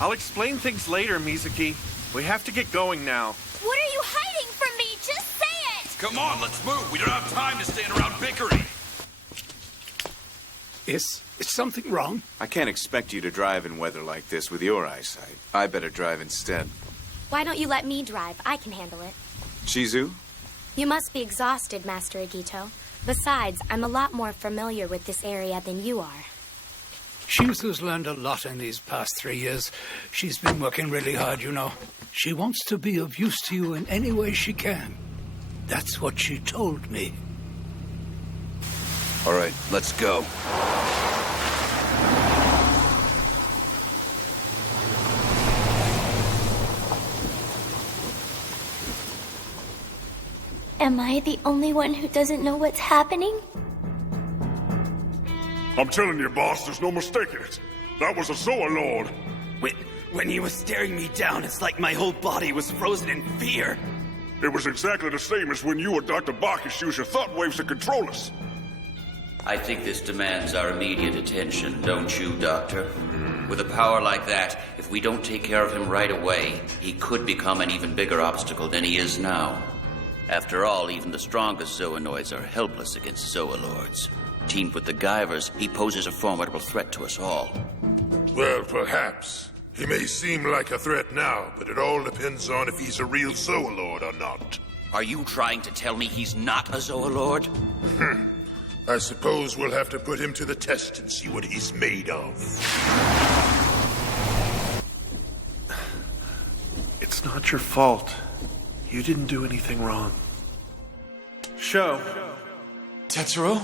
I'll explain things later, Mizuki. We have to get going now. What are you hiding from me? Just say it! Come on, let's move. We don't have time to stand around bickering. Is something wrong? I can't expect you to drive in weather like this with your eyesight. I better drive instead. Why don't you let me drive? I can handle it. Shizu? You must be exhausted, Master Agito. Besides, I'm a lot more familiar with this area than you are. Shizu's learned a lot in these past 3 years. She's been working really hard, you know. She wants to be of use to you in any way she can. That's what she told me. All right, let's go. Am I the only one who doesn't know what's happening? I'm telling you, boss, there's no mistaking it. That was a Zoa Lord. When he was staring me down, it's like my whole body was frozen in fear. It was exactly the same as when you or Dr. Bacchus used your thought waves to control us. I think this demands our immediate attention, don't you, Doctor? With a power like that, if we don't take care of him right away, he could become an even bigger obstacle than he is now. After all, even the strongest Zoanoids are helpless against Zoa Lords. Teamed with the Guyvers, he poses a formidable threat to us all. Well, perhaps. He may seem like a threat now, but it all depends on if he's a real Zoa Lord or not. Are you trying to tell me he's not a Zoa Lord? I suppose we'll have to put him to the test and see what he's made of. It's not your fault. You didn't do anything wrong. Sho. Tetsuro?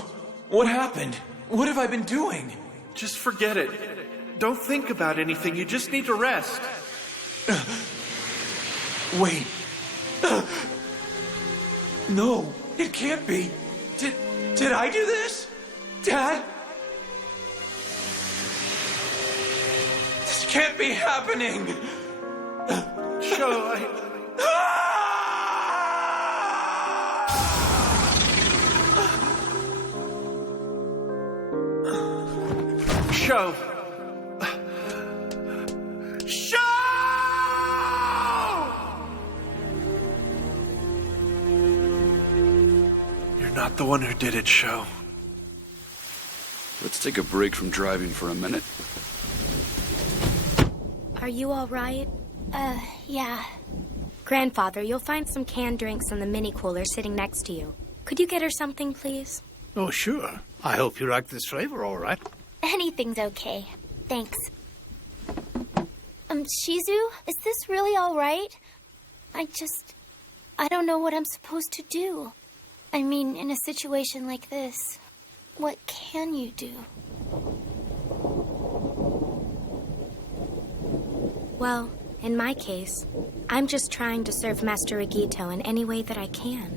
What happened? What have I been doing? Just forget it. Don't think about anything. You just need to rest. Wait. No, it can't be. Did I do this? Dad? This can't be happening. Sho, Sho! Sho! You're not the one who did it, Sho. Let's take a break from driving for a minute. Are you all right? Yeah. Grandfather, you'll find some canned drinks in the mini cooler sitting next to you. Could you get her something, please? Oh, sure. I hope you like this flavor, all right. Anything's okay. Thanks. Shizu, is this really all right? I don't know what I'm supposed to do. I mean, in a situation like this, what can you do? Well, in my case, I'm just trying to serve Master Agito in any way that I can.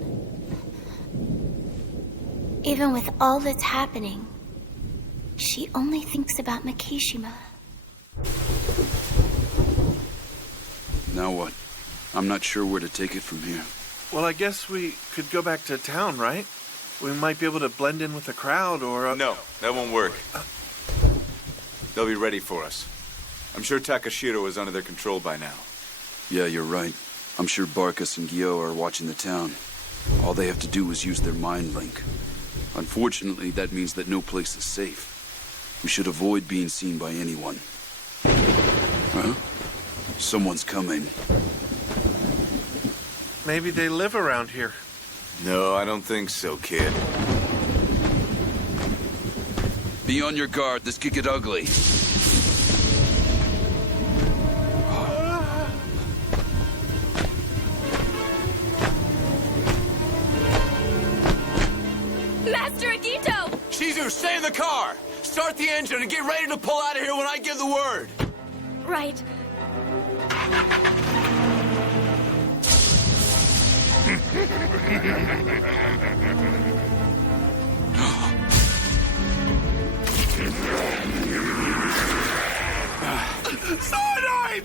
Even with all that's happening, she only thinks about Makishima. Now what? I'm not sure where to take it from here. Well, I guess we could go back to town, right? We might be able to blend in with the crowd, or... No, that won't work. They'll be ready for us. I'm sure Takashiro is under their control by now. Yeah, you're right. I'm sure Barkas and Gyo are watching the town. All they have to do is use their mind link. Unfortunately, that means that no place is safe. We should avoid being seen by anyone. Huh? Someone's coming. Maybe they live around here. No, I don't think so, kid. Be on your guard. This could get ugly. Master Akito! Shizu, stay in the car! Start the engine and get ready to pull out of here when I give the word! Right. Cyanide!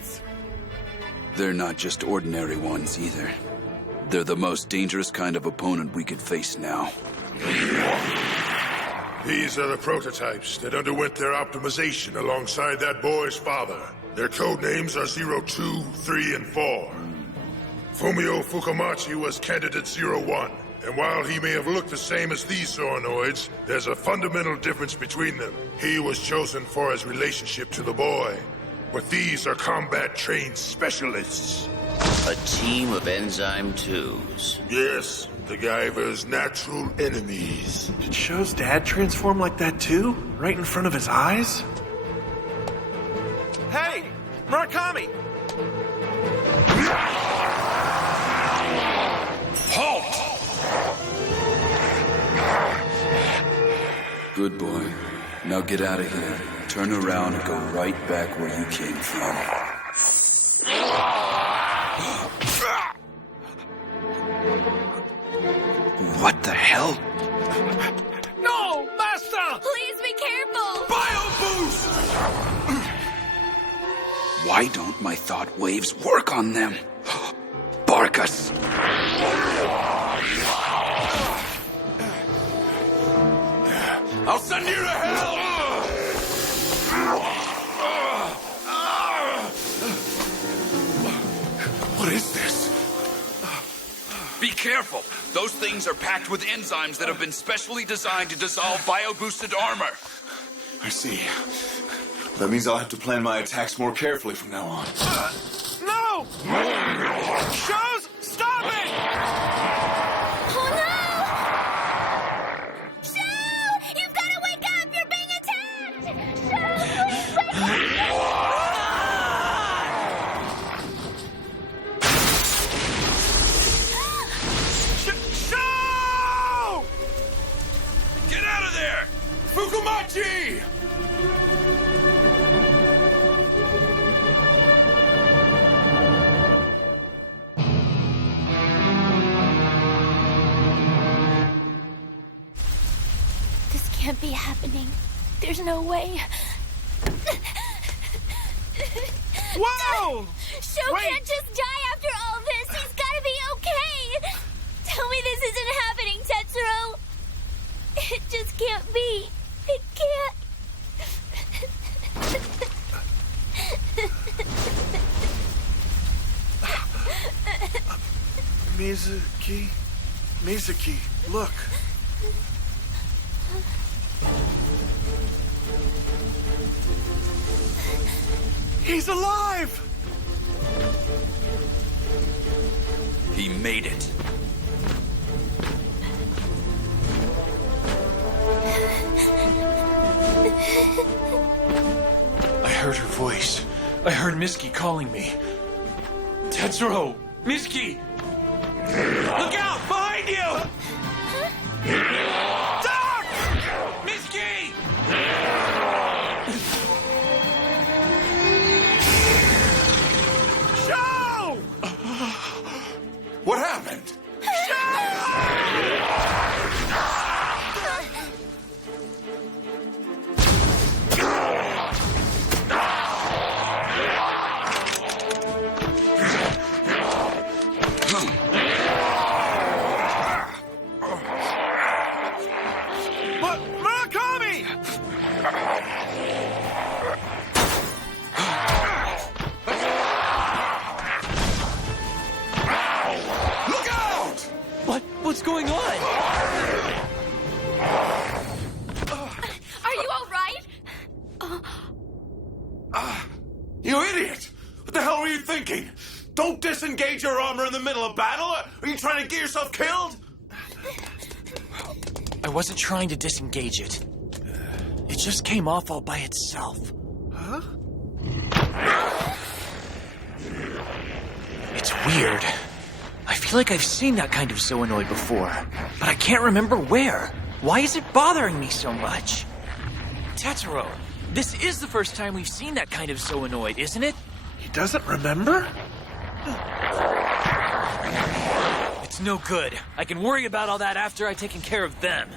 They're not just ordinary ones, either. They're the most dangerous kind of opponent we could face now. These are the prototypes that underwent their optimization alongside that boy's father. Their code names are 02, 3, and 4. Fumio Fukumachi was Candidate 01, and while he may have looked the same as these Zornoids, there's a fundamental difference between them. He was chosen for his relationship to the boy, but these are combat-trained specialists. A team of Enzyme 2s. Yes, the Guyver's natural enemies. Did Sho's dad transform like that too? Right in front of his eyes? Hey! Murakami! Halt! Good boy. Now get out of here. Turn around and go right back where you came from. What the hell? No, Master! Please be careful! Bio boost! Why don't my thought waves work on them? Barkas! I'll send you to hell! What is this? Be careful! Those things are packed with enzymes that have been specially designed to dissolve bio-boosted armor. I see. That means I'll have to plan my attacks more carefully from now on. No! Shows! Stop it! Oh no! Sho! You've got to wake up! You're being attacked! Sho, please wake up! Sho! Get out of there! Fukumachi! This can't be happening. There's no way. Whoa! Sho Wait. can't just die after all this. He's gotta be okay. Tell me this isn't happening, Tetsuro. It just can't be. It can't. Mizuki, look. He's alive! He made it. I heard her voice. I heard Miski calling me. Tetsuro! Miski! Look out! Behind you! Doc! Miski! Sho! What happened? What's going on? Are you all right? You idiot! What the hell were you thinking? Don't disengage your armor in the middle of battle! Are you trying to get yourself killed? I wasn't trying to disengage it. It just came off all by itself. Huh? It's weird. I feel like I've seen that kind of Zoanoid before, but I can't remember where. Why is it bothering me so much? Tetsuro, this is the first time we've seen that kind of Zoanoid, isn't it? He doesn't remember? It's no good. I can worry about all that after I've taken care of them.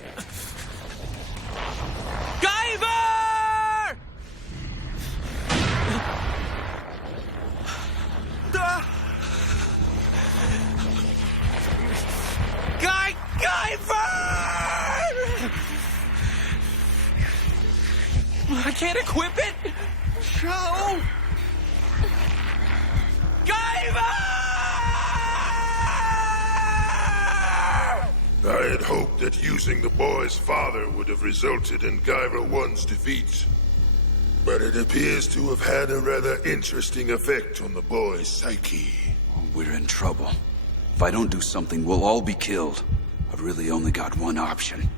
Guyver! Guyver! I can't equip it! No! Guyver! I had hoped that using the boy's father would have resulted in Guyver 1's defeat. But it appears to have had a rather interesting effect on the boy's psyche. We're in trouble. If I don't do something, we'll all be killed. I've really only got one option.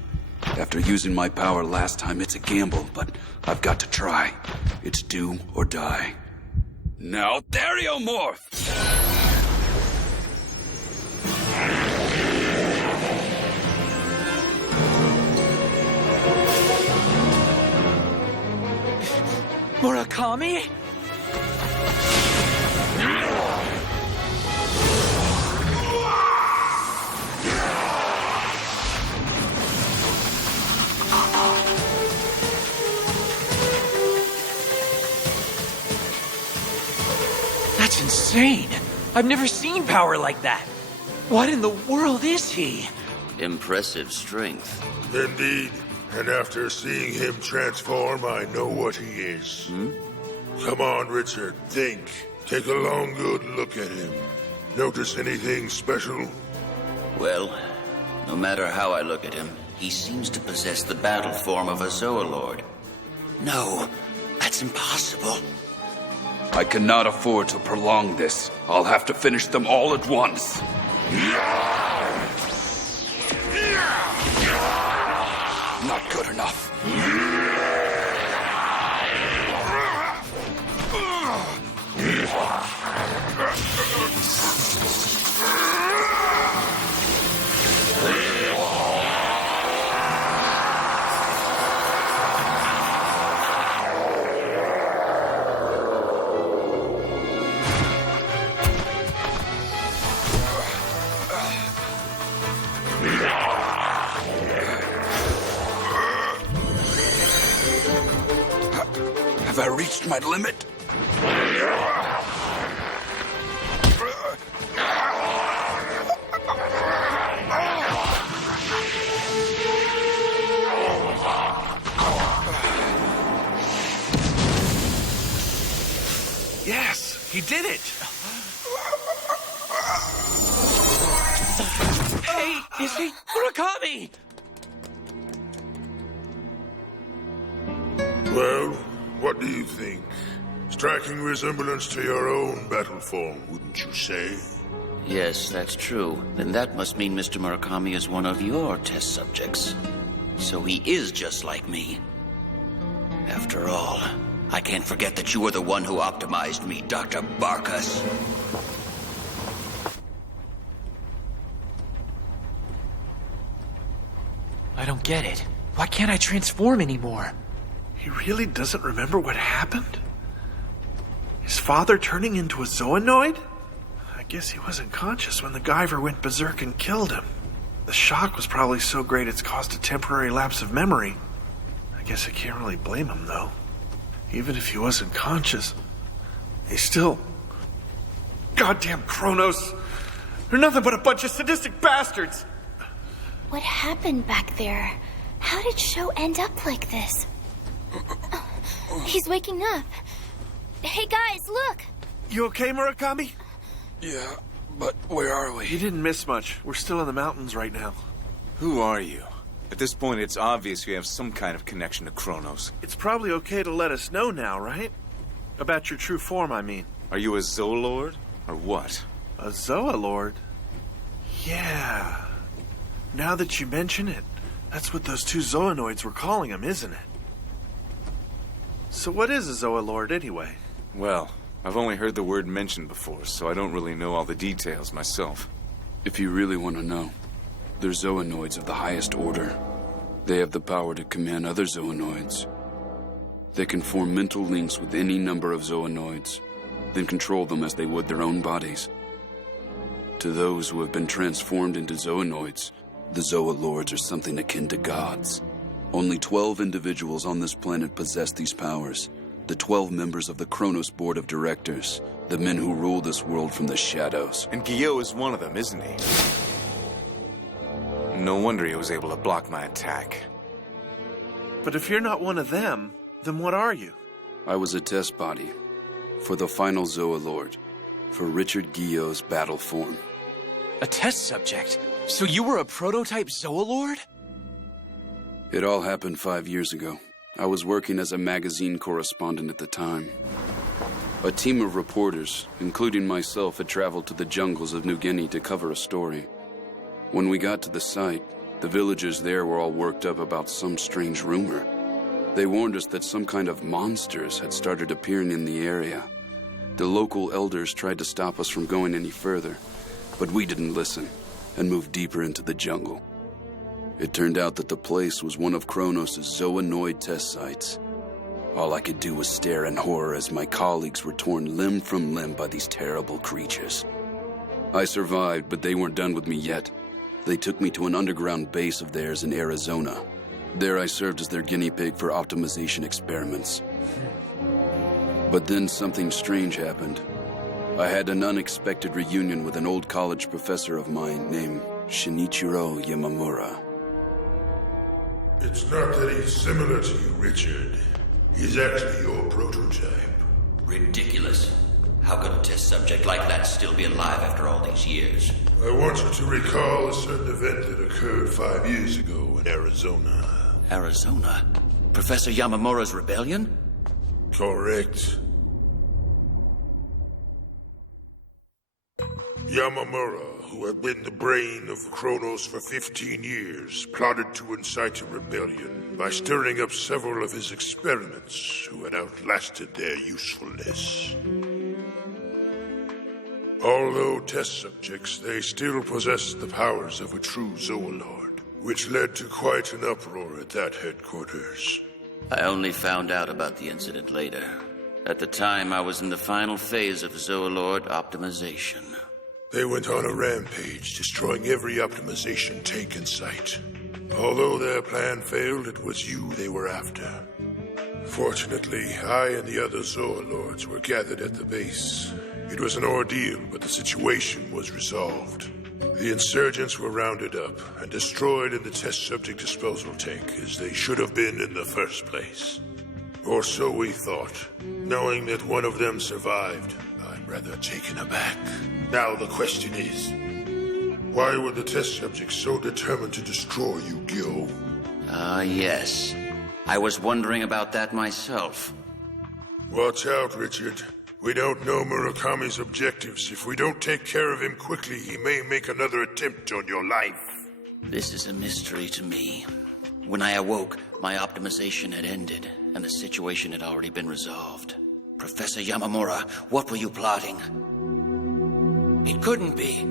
After using my power last time, it's a gamble, but I've got to try. It's do or die. Now, Theriomorph! Murakami? That's insane. I've never seen power like that. What in the world is he? Impressive strength. Indeed. And after seeing him transform, I know what he is. Come on, Richard. Think. Take a long, good look at him. Notice anything special? Well, no matter how I look at him, he seems to possess the battle form of a Zoolord. No, that's impossible. I cannot afford to prolong this. I'll have to finish them all at once. Not good enough. Have I reached my limit? Yes, he did it! Hey, is he Murakami? Well, what do you think? Striking resemblance to your own battle form, wouldn't you say? Yes, that's true. Then that must mean Mr. Murakami is one of your test subjects. So he is just like me. After all, I can't forget that you were the one who optimized me, Dr. Barkus. I don't get it. Why can't I transform anymore? He really doesn't remember what happened? His father turning into a Zoanoid? I guess he wasn't conscious when the Guyver went berserk and killed him. The shock was probably so great it's caused a temporary lapse of memory. I guess I can't really blame him, though. Even if he wasn't conscious, he still... Goddamn Kronos! They're nothing but a bunch of sadistic bastards! What happened back there? How did Sho end up like this? He's waking up. Hey guys, look! You okay, Murakami? Yeah, But where are we? You didn't miss much. We're still in the mountains right now. Who are you? At this point, it's obvious you have some kind of connection to Kronos. It's probably okay to let us know now, right? About your true form, I mean. Are you a Zoolord? Or what? A Zoolord? Yeah. Now that you mention it, that's what those two Zoonoids were calling him, isn't it? So what is a Zoolord, anyway? Well, I've only heard the word mentioned before, so I don't really know all the details myself. If you really want to know, they're Zoonoids of the highest order. They have the power to command other Zoonoids. They can form mental links with any number of Zoonoids, then control them as they would their own bodies. To those who have been transformed into Zoonoids, the Zoolords are something akin to gods. Only 12 individuals on this planet possess these powers. The 12 members of the Kronos Board of Directors, the men who rule this world from the shadows. And Gyo is one of them, isn't he? No wonder he was able to block my attack. But if you're not one of them, then what are you? I was a test body for the final Zoolord, for Richard Gyo's battle form. A test subject? So you were a prototype Zoolord? It all happened 5 years ago. I was working as a magazine correspondent at the time. A team of reporters, including myself, had traveled to the jungles of New Guinea to cover a story. When we got to the site, the villagers there were all worked up about some strange rumor. They warned us that some kind of monsters had started appearing in the area. The local elders tried to stop us from going any further, but we didn't listen and moved deeper into the jungle. It turned out that the place was one of Kronos' Zoonoid test sites. All I could do was stare in horror as my colleagues were torn limb from limb by these terrible creatures. I survived, but they weren't done with me yet. They took me to an underground base of theirs in Arizona. There I served as their guinea pig for optimization experiments. But then something strange happened. I had an unexpected reunion with an old college professor of mine named Shinichiro Yamamura. It's not that he's similar to you, Richard. He's actually your prototype. Ridiculous. How could a test subject like that still be alive after all these years? I want you to recall a certain event that occurred 5 years ago in Arizona. Arizona? Professor Yamamura's rebellion? Correct. Yamamura, who had been the brain of Kronos for 15 years, plotted to incite a rebellion by stirring up several of his experiments who had outlasted their usefulness. Although test subjects, they still possessed the powers of a true Zoolord, which led to quite an uproar at that headquarters. I only found out about the incident later. At the time, I was in the final phase of Zoolord optimization. They went on a rampage, destroying every optimization tank in sight. Although their plan failed, it was you they were after. Fortunately, I and the other Zoolords were gathered at the base. It was an ordeal, but the situation was resolved. The insurgents were rounded up and destroyed in the test subject disposal tank, as they should have been in the first place. Or so we thought. Knowing that one of them survived, I'm rather taken aback. Now the question is, why were the test subjects so determined to destroy you, Gyo? Yes. I was wondering about that myself. Watch out, Richard. We don't know Murakami's objectives. If we don't take care of him quickly, he may make another attempt on your life. This is a mystery to me. When I awoke, my optimization had ended, and the situation had already been resolved. Professor Yamamura, what were you plotting? It couldn't be.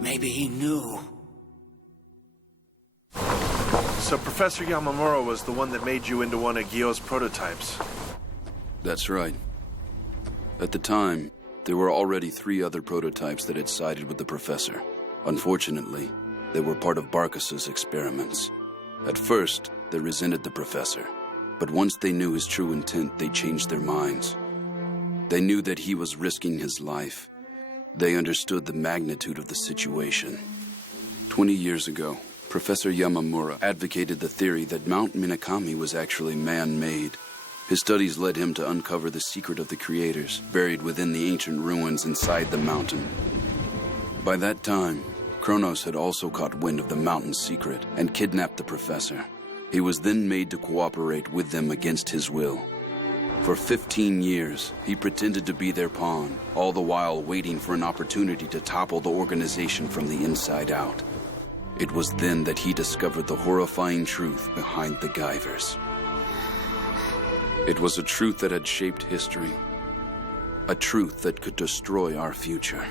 Maybe he knew. So Professor Yamamura was the one that made you into one of Gyo's prototypes. That's right. At the time, there were already 3 other prototypes that had sided with the professor. Unfortunately, they were part of Barkas's experiments. At first, they resented the professor, but once they knew his true intent, they changed their minds. They knew that he was risking his life. They understood the magnitude of the situation. 20 years ago, Professor Yamamura advocated the theory that Mount Minakami was actually man-made. His studies led him to uncover the secret of the creators, buried within the ancient ruins inside the mountain. By that time, Kronos had also caught wind of the mountain's secret and kidnapped the professor. He was then made to cooperate with them against his will. For 15 years, he pretended to be their pawn, all the while waiting for an opportunity to topple the organization from the inside out. It was then that he discovered the horrifying truth behind the Guyvers. It was a truth that had shaped history. A truth that could destroy our future.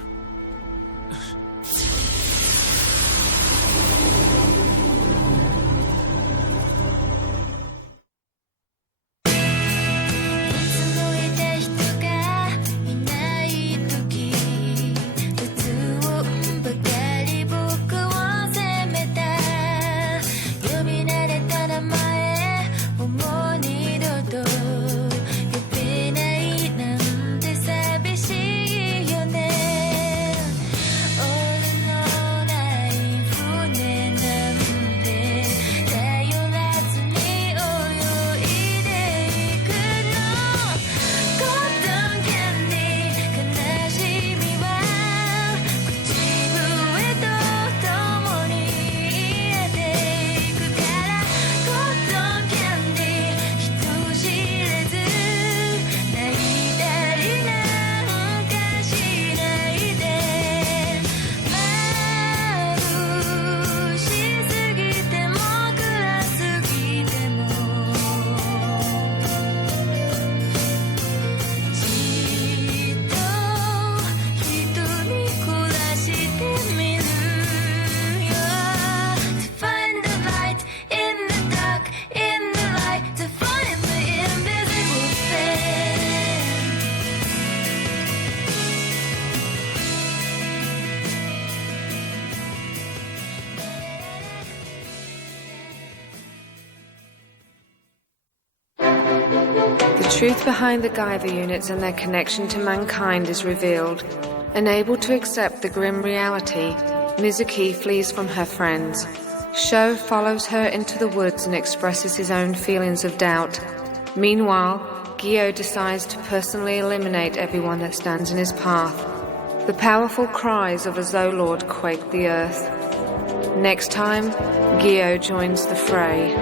The truth behind the Guyver units and their connection to mankind is revealed. Unable to accept the grim reality, Mizuki flees from her friends. Sho follows her into the woods and expresses his own feelings of doubt. Meanwhile, Gyo decides to personally eliminate everyone that stands in his path. The powerful cries of a Zoolord quake the earth. Next time, Gyo joins the fray.